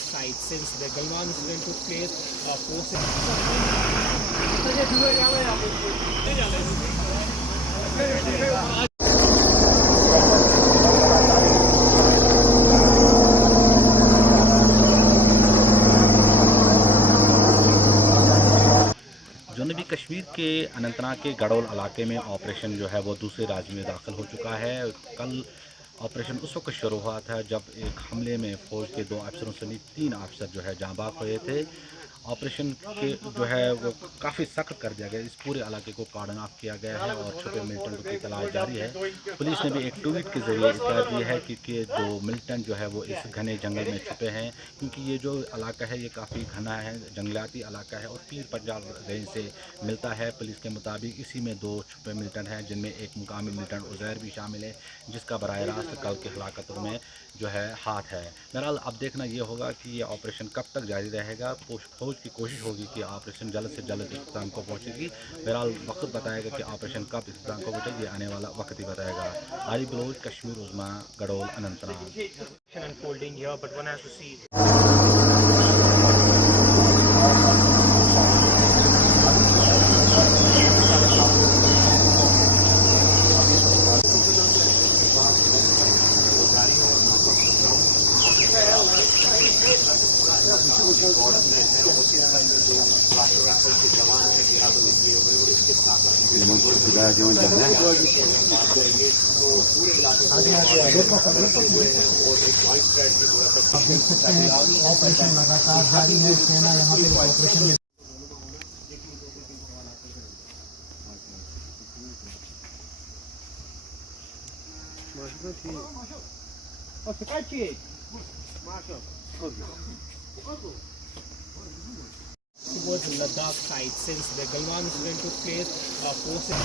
side since the Galwan incident took place. Forces. जनूबी कश्मीर के अनंतनाग के गढ़ोल इलाके में ऑपरेशन जो है वो दूसरे राज्य में दाखिल हो चुका है। कल ऑपरेशन उस वक्त शुरू हुआ था जब एक हमले में फ़ौज के 2 अफसरों समेत 3 अफसर जो है जाँ बाक हुए थे। ऑपरेशन के जो है वो काफ़ी सख्त कर दिया गया, इस पूरे इलाके को कार्डन ऑफ किया गया है और छुपे मिलिटेंटों की तलाश जारी है। पुलिस ने भी एक ट्वीट के ज़रिए इत्तला दी है कि जो मिलिटेंट जो है वो इस घने जंगल में छुपे हैं, क्योंकि ये जो इलाका है ये काफ़ी घना है, जंगलाती इलाका है और पीर पंजाब रेंज से मिलता है। पुलिस के मुताबिक इसी में 2 छुपे मिलिटेंट हैं, जिनमें एक मुकामी मिलिटेंट उज़ैर भी शामिल है, जिसका बराह रास्त कल के हलाकतों में जो है हाथ है। बहरहाल अब देखना ये होगा कि ये ऑपरेशन कब तक जारी रहेगा। फौज की कोशिश होगी कि ऑपरेशन जल्द से जल्द इख्तिताम को पहुँचेगी। बहरहाल वक्त बताएगा कि ऑपरेशन कब इख्तिताम को पहुँचेगी, आने वाला वक्त ही बताएगा। आरिफ बलोच, कश्मीर उज़्मा, गढ़ोल, अनंतनाग। ऑपरेशन लगातार जारी है। सेना यहाँ पे ऑपरेशन में Towards Ladakh side since the Galwan incident took place. Forces.